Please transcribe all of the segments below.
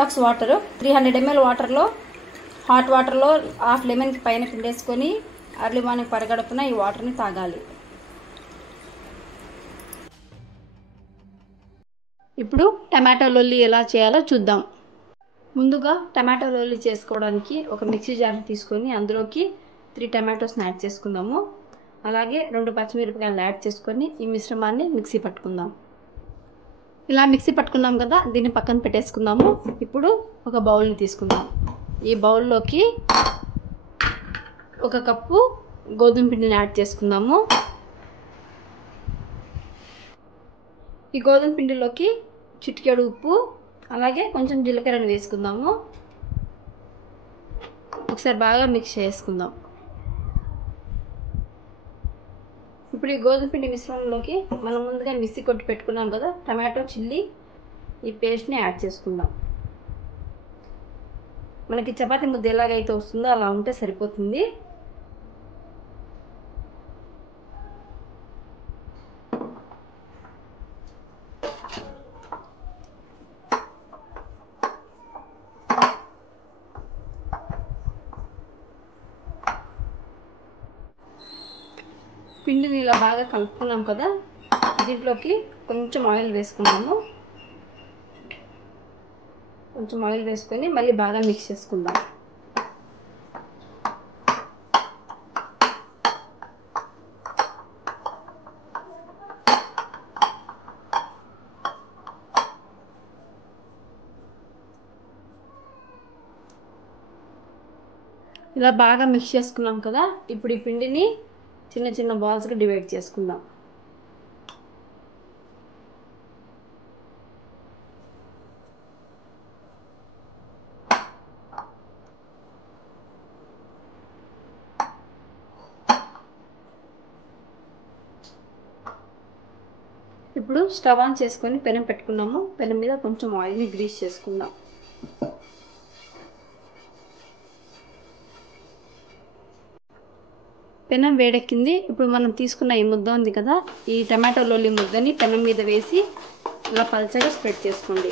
Detox water 300 ml వాటర్లో hot వాటర్లో half lemon పైన పిండేసుకొని ఎర్లీ మార్నింగ్ పరిగడుపున ఈ వాటర్ని తాగాలి. ఇప్పుడు టమాటో లొల్లి ఎలా చేయాలో చూద్దాం. ముందుగా టమాటో లొల్లి చేసుకోవడానికి ఒక మిక్సీ జార్ తీసుకొని అందులోకి 3 టమాటోస్ని యాడ్ చేసుకుందాము. అలాగే 2 పచ్చిమిరపకాయలు యాడ్ చేసుకొని ఈ మిశ్రమాన్ని మిక్సీ పట్టుకుందాం. ఇలా మిక్సీ పట్టుకున్నాం కదా, దీన్ని పక్కన పెట్టేసుకుందాము. ఇప్పుడు ఒక బౌల్ని తీసుకుందాం. ఈ బౌల్లోకి 1 కప్పు గోధుమ పిండిని యాడ్ చేసుకుందాము. ఈ గోధుమ పిండిలోకి చిటికెడు ఉప్పు అలాగే కొంచెం జీలకర్రను వేసుకుందాము. ఒకసారి బాగా మిక్స్ చేసుకుందాం. ఇప్పుడు ఈ గోధుమ పిండి మిశ్రమంలోకి మనం ముందుగా మిక్సీ కొట్టి పెట్టుకున్నాం కదా టమాటో చిల్లీ ఈ పేస్ట్ని యాడ్ చేసుకుందాం. మనకి చపాతీ ముద్ద ఎలాగైతే వస్తుందో అలా ఉంటే సరిపోతుంది. పిండిని ఇలా బాగా కలుపుకున్నాం కదా, దీంట్లోకి కొంచెం ఆయిల్ వేసుకున్నాము. కొంచెం ఆయిల్ వేసుకొని మళ్ళీ బాగా మిక్స్ చేసుకుందాం. ఇలా బాగా మిక్స్ చేసుకున్నాం కదా, ఇప్పుడు ఈ పిండిని చిన్న చిన్న బాల్స్గా డివైడ్ చేసుకుందాం. ఇప్పుడు స్టవ్ ఆన్ చేసుకొని పెనం పెట్టుకున్నాము. పెనం మీద కొంచెం ఆయిల్ని గ్రీస్ చేసుకుందాం. పెనం వేడెక్కింది. ఇప్పుడు మనం తీసుకున్న ఈ ముద్ద ఉంది కదా, ఈ టమాటో లొల్లి ముద్దని పెనం మీద వేసి ఇలా పల్చగా స్ప్రెడ్ చేసుకోండి.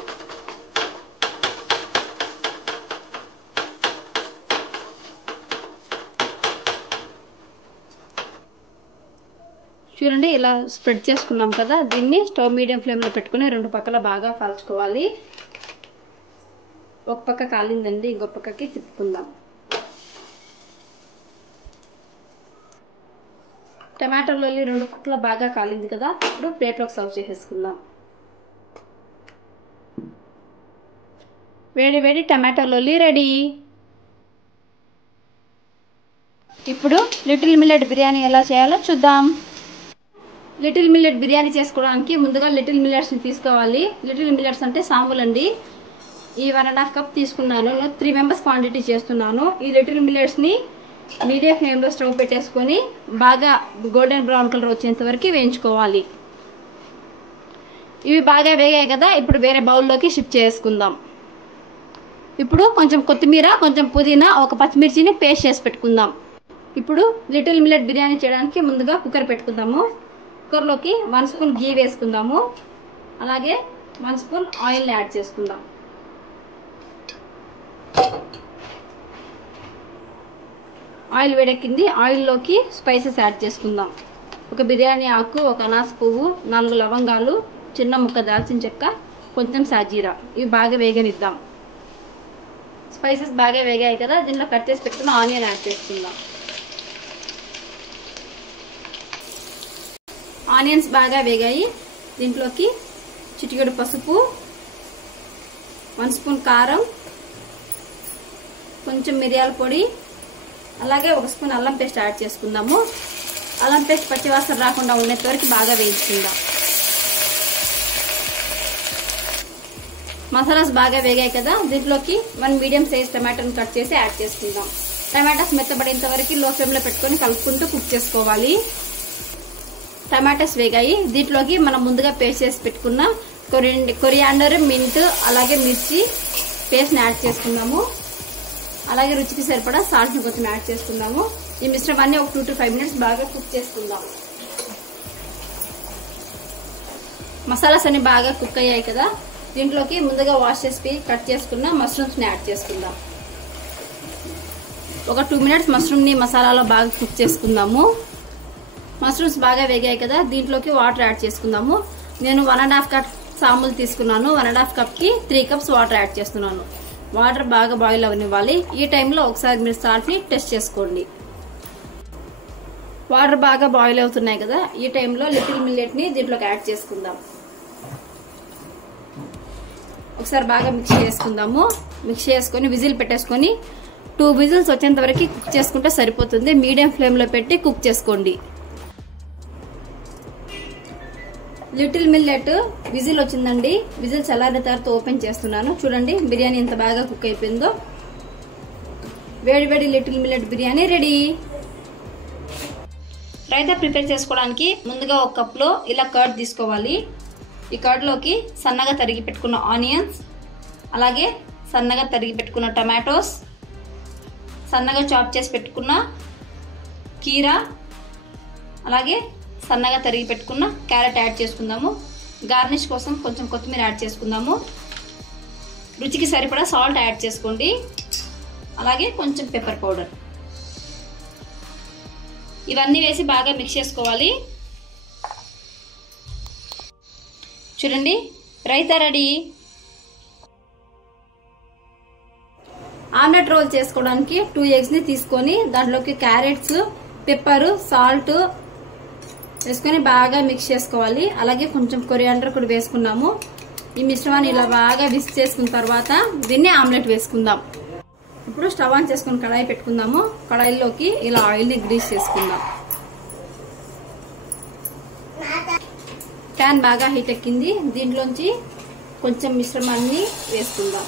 చూడండి, ఇలా స్ప్రెడ్ చేసుకున్నాం కదా, దీన్ని స్టవ్ మీడియం ఫ్లేమ్లో పెట్టుకుని 2 పక్కల బాగా కాల్చుకోవాలి. ఒక పక్క కాలిందండి, ఇంకో పక్కకి తిప్పుకుందాం. టమాటో లొల్లి 2 పక్కల బాగా కాలింది కదా, ఇప్పుడు ప్లేట్లోకి సర్వ్ చేసేసుకుందాం. వేడి వేడి టమాటో లొల్లి రెడీ. ఇప్పుడు లిటిల్ మిల్లెట్ బిర్యానీ ఎలా చేయాలో చూద్దాం. లిటిల్ మిల్లెట్ బిర్యానీ చేసుకోవడానికి ముందుగా లిటిల్ మిల్లెట్స్ని తీసుకోవాలి. లిటిల్ మిల్లెట్స్ అంటే సాములండి. ఈ 1.5 కప్ తీసుకున్నాను. 3 మెంబర్స్ క్వాంటిటీ చేస్తున్నాను. ఈ లిటిల్ మిల్లెట్స్ని మీడియం ఫ్లేమ్లో స్టవ్ పెట్టేసుకొని బాగా గోల్డెన్ బ్రౌన్ కలర్ వచ్చేంత వరకు వేయించుకోవాలి. ఇవి బాగా వేగాయి కదా, ఇప్పుడు వేరే బౌల్లోకి షిఫ్ట్ చేసుకుందాం. ఇప్పుడు కొంచెం కొత్తిమీర, కొంచెం పుదీనా, ఒక పచ్చిమిర్చిని పేస్ట్ చేసి పెట్టుకుందాం. ఇప్పుడు లిటిల్ మిల్లెట్ బిర్యానీ చేయడానికి ముందుగా కుక్కర్ పెట్టుకుందాము. కుక్కర్లోకి 1 స్పూన్ గీ వేసుకుందాము. అలాగే 1 స్పూన్ ఆయిల్ని యాడ్ చేసుకుందాం. ఆయిల్ వేడెక్కింది. ఆయిల్లోకి స్పైసెస్ యాడ్ చేసుకుందాం. ఒక బిర్యానీ ఆకు, ఒక అనాస పువ్వు, 4 లవంగాలు, చిన్న ముక్క దాల్చిన చెక్క, కొంచెం సాజీరా, ఇవి బాగా వేగనిద్దాం. స్పైసెస్ బాగా వేగాయి కదా, దీనిలో కట్ చేసి పెట్టుకున్న ఆనియన్ యాడ్ చేసుకుందాం. ఆనియన్స్ బాగా వేగాయి. దీంట్లోకి చిటికెడు పసుపు, 1 స్పూన్ కారం, కొంచెం మిరియాల పొడి, అలాగే 1 స్పూన్ అల్లం పేస్ట్ యాడ్ చేసుకుందాము. అల్లం పేస్ట్ పచ్చివాసన రాకుండా ఉండేంత వరకు బాగా వేయించుకుందాం. మసాలాస్ బాగా వేగాయి కదా, దీంట్లోకి 1 మీడియం సైజ్ టమాటాను కట్ చేసి యాడ్ చేసుకుందాం. టమాటాస్ మెత్తబడేంత వరకు లో ఫ్లేమ్లో పెట్టుకొని కలుపుకుంటూ కుక్ చేసుకోవాలి. టమాటాస్ వేగాయి. దీంట్లోకి మనం ముందుగా పేస్ట్ చేసి పెట్టుకున్న కొరియాండర్, మింట్, అలాగే మిర్చి పేస్ట్ని యాడ్ చేసుకుందాము. అలాగే రుచికి సరిపడా సాల్ట్ని కొంచెం యాడ్ చేసుకుందాము. ఈ మిశ్రమాన్ని ఒక 2 to 5 minutes బాగా కుక్ చేసుకుందాం. మసాలాస్ అన్ని బాగా కుక్ అయ్యాయి కదా, దీంట్లోకి ముందుగా వాష్ చేసి కట్ చేసుకున్న మష్రూమ్స్ని యాడ్ చేసుకుందాం. ఒక 2 మినిట్స్ మష్రూమ్ని మసాలాలో బాగా కుక్ చేసుకుందాము. మష్రూమ్స్ బాగా వేగాయి కదా, దీంట్లోకి వాటర్ యాడ్ చేసుకుందాము. నేను 1.5 కప్ సాంబులు తీసుకున్నాను. 1.5 కప్కి 3 కప్స్ వాటర్ యాడ్ చేస్తున్నాను. వాటర్ బాగా బాయిల్ అవనివ్వాలి. ఈ టైంలో ఒకసారి మీరు సాల్ట్ని టెస్ట్ చేసుకోండి. వాటర్ బాగా బాయిల్ అవుతున్నాయి కదా, ఈ టైంలో లిటిల్ మిల్లెట్ని దీంట్లోకి యాడ్ చేసుకుందాం. ఒకసారి బాగా మిక్స్ చేసుకుందాము. మిక్స్ చేసుకొని విజిల్ పెట్టేసుకొని 2 విజిల్స్ వచ్చేంత వరకు కుక్ చేసుకుంటే సరిపోతుంది. మీడియం ఫ్లేమ్లో పెట్టి కుక్ చేసుకోండి. లిటిల్ మిల్లెట్ విజిల్ వచ్చిందండి. విజిల్ చల్లారిన తర్వాత ఓపెన్ చేస్తున్నాను. చూడండి బిర్యానీ ఎంత బాగా కుక్ అయిపోయిందో. వేడి వేడి little millet biryani ready. Raita prepare చేసుకోవడానికి ముందుగా ఒక కప్లో ఇలా కర్డ్ తీసుకోవాలి. ఈ కర్డ్లోకి సన్నగా తరిగి పెట్టుకున్న ఆనియన్స్, అలాగే సన్నగా తరిగి పెట్టుకున్న టమాటోస్, సన్నగా చాప్ చేసి పెట్టుకున్న కీరా, అలాగే సన్నగా తరిగి పెట్టుకున్న క్యారెట్ యాడ్ చేసుకుందాము. గార్నిష్ కోసం కొంచెం కొత్తిమీర యాడ్ చేసుకుందాము. రుచికి సరిపడా సాల్ట్ యాడ్ చేసుకోండి, అలాగే కొంచెం పెప్పర్ పౌడర్. ఇవన్నీ వేసి బాగా మిక్స్ చేసుకోవాలి. చూడండి రైతా రెడీ. ఆమ్లెట్ రోల్ చేసుకోవడానికి 2 ఎగ్స్ని తీసుకొని దాంట్లోకి క్యారెట్స్, పెప్పర్, సాల్ట్ వేసుకొని బాగా మిక్స్ చేసుకోవాలి. అలాగే కొంచెం కొరియాండర్ కూడా వేసుకున్నాము. ఈ మిశ్రమాన్ని ఇలా బాగా మిక్స్ చేసుకున్న తర్వాత దీన్ని ఆమ్లెట్ వేసుకుందాం. ఇప్పుడు స్టవ్ ఆన్ చేసుకుని కడాయి పెట్టుకుందాము. కడాయిలోకి ఇలా ఆయిల్ని గ్రీస్ చేసుకుందాం. ప్యాన్ బాగా హీట్ ఎక్కింది. దీంట్లోంచి కొంచెం మిశ్రమాన్ని వేసుకుందాం.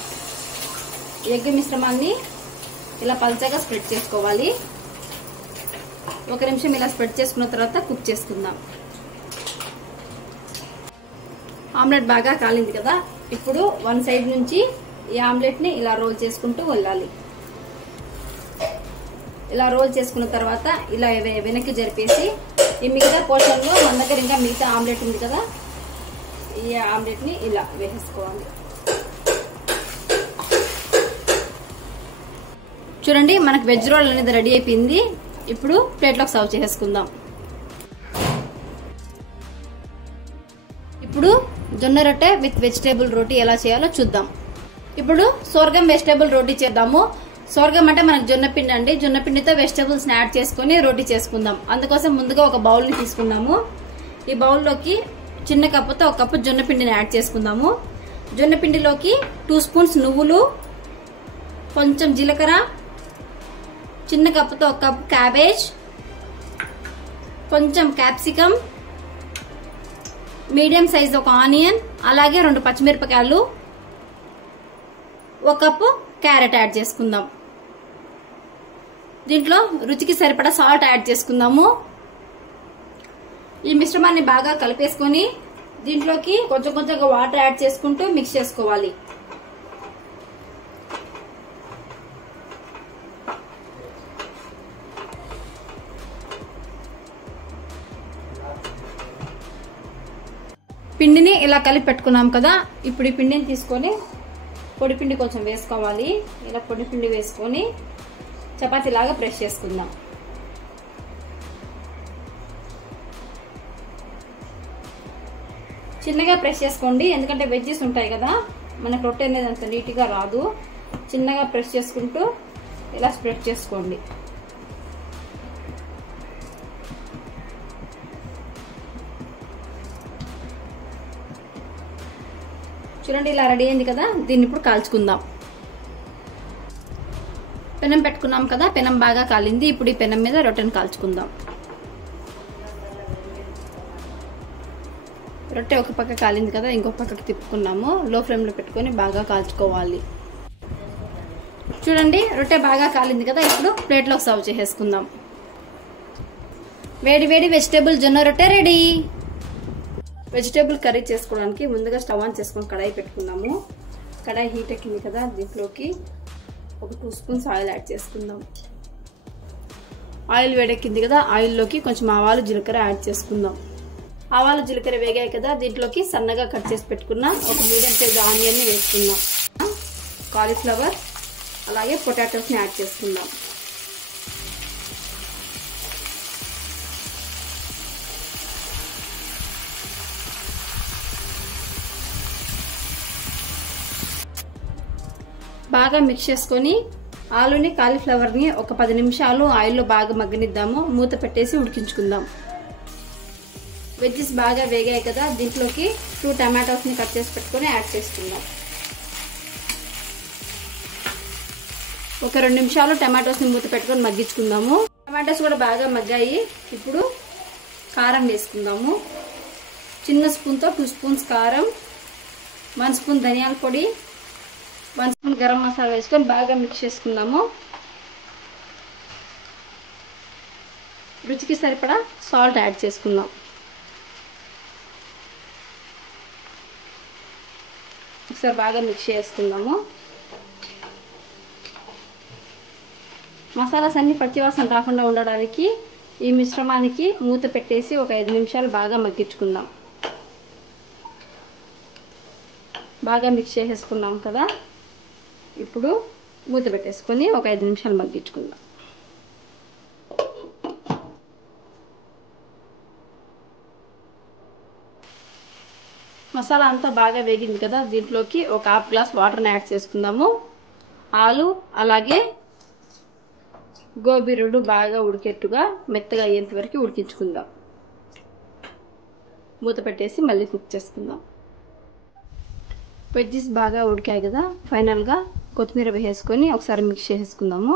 ఎగ్ మిశ్రమాన్ని ఇలా పల్చగా స్ప్రెడ్ చేసుకోవాలి. 1 నిమిషం ఇలా స్ప్రెడ్ చేసుకున్న తర్వాత కుక్ చేసుకుందాం. ఆమ్లెట్ బాగా కాలింది కదా, ఇప్పుడు 1 సైడ్ నుంచి ఈ ఆమ్లెట్ని ఇలా రోల్ చేసుకుంటూ వెళ్ళాలి. ఇలా రోల్ చేసుకున్న తర్వాత ఇలా వెనక్కి జరిపేసి ఈ మిగతా పోర్షన్లో మన దగ్గర ఇంకా మిగతా ఆమ్లెట్ ఉంది కదా, ఈ ఆమ్లెట్ని ఇలా వేసేసుకోవాలి. చూడండి మనకు వెజ్ రోల్ అనేది రెడీ అయిపోయింది. ఇప్పుడు ప్లేట్లోకి సర్వ్ చేసుకుందాం. ఇప్పుడు జొన్న రొట్టె విత్ వెజిటేబుల్ రోటీ ఎలా చేయాలో చూద్దాం. ఇప్పుడు సోర్గం వెజిటేబుల్ రోటీ చేద్దాము. సోర్గం అంటే మనకు జొన్నపిండి అండి. జొన్నపిండితో వెజిటేబుల్స్ యాడ్ చేసుకుని రోటీ చేసుకుందాం. అందుకోసం ముందుగా ఒక బౌల్ని తీసుకున్నాము. ఈ బౌల్లోకి చిన్న కప్పుతో 1 కప్పు జొన్నపిండిని యాడ్ చేసుకుందాము. జొన్నపిండిలోకి 2 స్పూన్స్ నువ్వులు, కొంచెం జీలకర్ర, చిన్న కప్పుతో 1 కప్పు క్యాబేజ్, కొంచెం క్యాప్సికమ్, మీడియం సైజ్ ఒక ఆనియన్, అలాగే 2 పచ్చిమిరపకాయలు, 1 కప్పు క్యారెట్ యాడ్ చేసుకుందాం. దీంట్లో రుచికి సరిపడా సాల్ట్ యాడ్ చేసుకుందాము. ఈ మిశ్రమాన్ని బాగా కలిపేసుకొని దీంట్లోకి కొంచెం కొంచెంగా వాటర్ యాడ్ చేసుకుంటూ మిక్స్ చేసుకోవాలి. పిండిని ఇలా కలిపి పెట్టుకున్నాం కదా, ఇప్పుడు ఈ పిండిని తీసుకొని పొడిపిండి కొంచెం వేసుకోవాలి. ఇలా పొడిపిండి వేసుకొని చపాతీలాగా ప్రెస్ చేసుకుందాం. చిన్నగా ప్రెస్ చేసుకోండి, ఎందుకంటే వెజ్జెస్ ఉంటాయి కదా, మనకు రొట్టె అనేది అంత నీట్గా రాదు. చిన్నగా ప్రెస్ చేసుకుంటూ ఇలా స్ప్రెడ్ చేసుకోండి. చూడండి ఇలా రెడీ అయింది కదా, దీన్ని ఇప్పుడు కాల్చుకుందాం. పెనం పెట్టుకున్నాం కదా, పెనం బాగా కాలింది. ఇప్పుడు ఈ పెనం మీద రొట్టెను కాల్చుకుందాం. రొట్టె ఒక పక్క కాలింది కదా, ఇంకొక పక్కకి తిప్పుకున్నాము. లో ఫ్లేమ్లో పెట్టుకొని బాగా కాల్చుకోవాలి. చూడండి రొట్టె బాగా కాలింది కదా, ఇప్పుడు ప్లేట్లోకి సర్వ్ చేసేసుకుందాం. వేడి వేడి వెజిటేబుల్ జొన్న రొట్టె రెడీ. వెజిటేబుల్ కర్రీ చేసుకోవడానికి ముందుగా స్టవ్ ఆన్ చేసుకొని కడాయి పెట్టుకున్నాము. కడాయి హీట్ ఎక్కింది కదా, దీంట్లోకి ఒక 2 స్పూన్స్ ఆయిల్ యాడ్ చేసుకుందాం. ఆయిల్ వేడెక్కింది కదా, ఆయిల్లోకి కొంచెం ఆవాలు, జీలకర్ర యాడ్ చేసుకుందాం. ఆవాలు జీలకర్ర వేగాయి కదా, దీంట్లోకి సన్నగా కట్ చేసి పెట్టుకున్న ఒక మీడియం సైజ్ ఆనియన్ని వేసుకుందాం. కాలీఫ్లవర్ అలాగే పొటాటోస్ని యాడ్ చేసుకుందాం. బాగా మిక్స్ చేసుకొని ఆలుని కాలీఫ్లవర్ని ఒక 10 నిమిషాలు ఆయిల్లో బాగా మగ్గనిద్దాము. మూత పెట్టేసి ఉడికించుకుందాం. వెజ్జెస్ బాగా వేగాయి కదా, దీంట్లోకి 2 టమాటోస్ని కట్ చేసి పెట్టుకొని యాడ్ చేసుకుందాం. ఒక 2 నిమిషాలు టమాటోస్ని మూత పెట్టుకొని మగ్గించుకుందాము. టమాటోస్ కూడా బాగా మగ్గాయి. ఇప్పుడు కారం వేసుకుందాము. చిన్న స్పూన్తో 2 స్పూన్స్ కారం, 1 స్పూన్ ధనియాల పొడి, 1 స్పూన్ గరం మసాలా వేసుకొని బాగా మిక్స్ చేసుకుందాము. రుచికి సరిపడా సాల్ట్ యాడ్ చేసుకుందాం. ఒకసారి బాగా మిక్స్ చేసుకుందాము. మసాలాస్ అన్ని పచ్చివాసన రాకుండా ఉండడానికి ఈ మిశ్రమానికి మూత పెట్టేసి ఒక 5 నిమిషాలు బాగా మగ్గించుకుందాం. బాగా మిక్స్ చేసేసుకున్నాం కదా, ఇప్పుడు మూత పెట్టేసుకొని ఒక 5 నిమిషాలు మగ్గించుకుందాం. మసాలా అంతా బాగా వేగింది కదా, దీంట్లోకి ఒక హాఫ్ గ్లాస్ వాటర్ని యాడ్ చేసుకుందాము. ఆలు అలాగే గోబీ రెండు బాగా ఉడికేట్టుగా మెత్తగా అయ్యేంత వరకు ఉడికించుకుందాం. మూత పెట్టేసి మళ్ళీ కుక్ చేసుకుందాం. వెజ్జెస్ బాగా ఉడికాయి కదా, ఫైనల్గా కొత్తిమీర వేసుకొని ఒకసారి మిక్స్ చేసుకుందాము.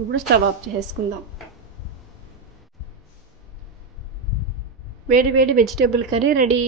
ఇప్పుడు స్టవ్ ఆఫ్ చేసుకుందాం. వేడి వేడి వెజిటేబుల్ కర్రీ రెడీ.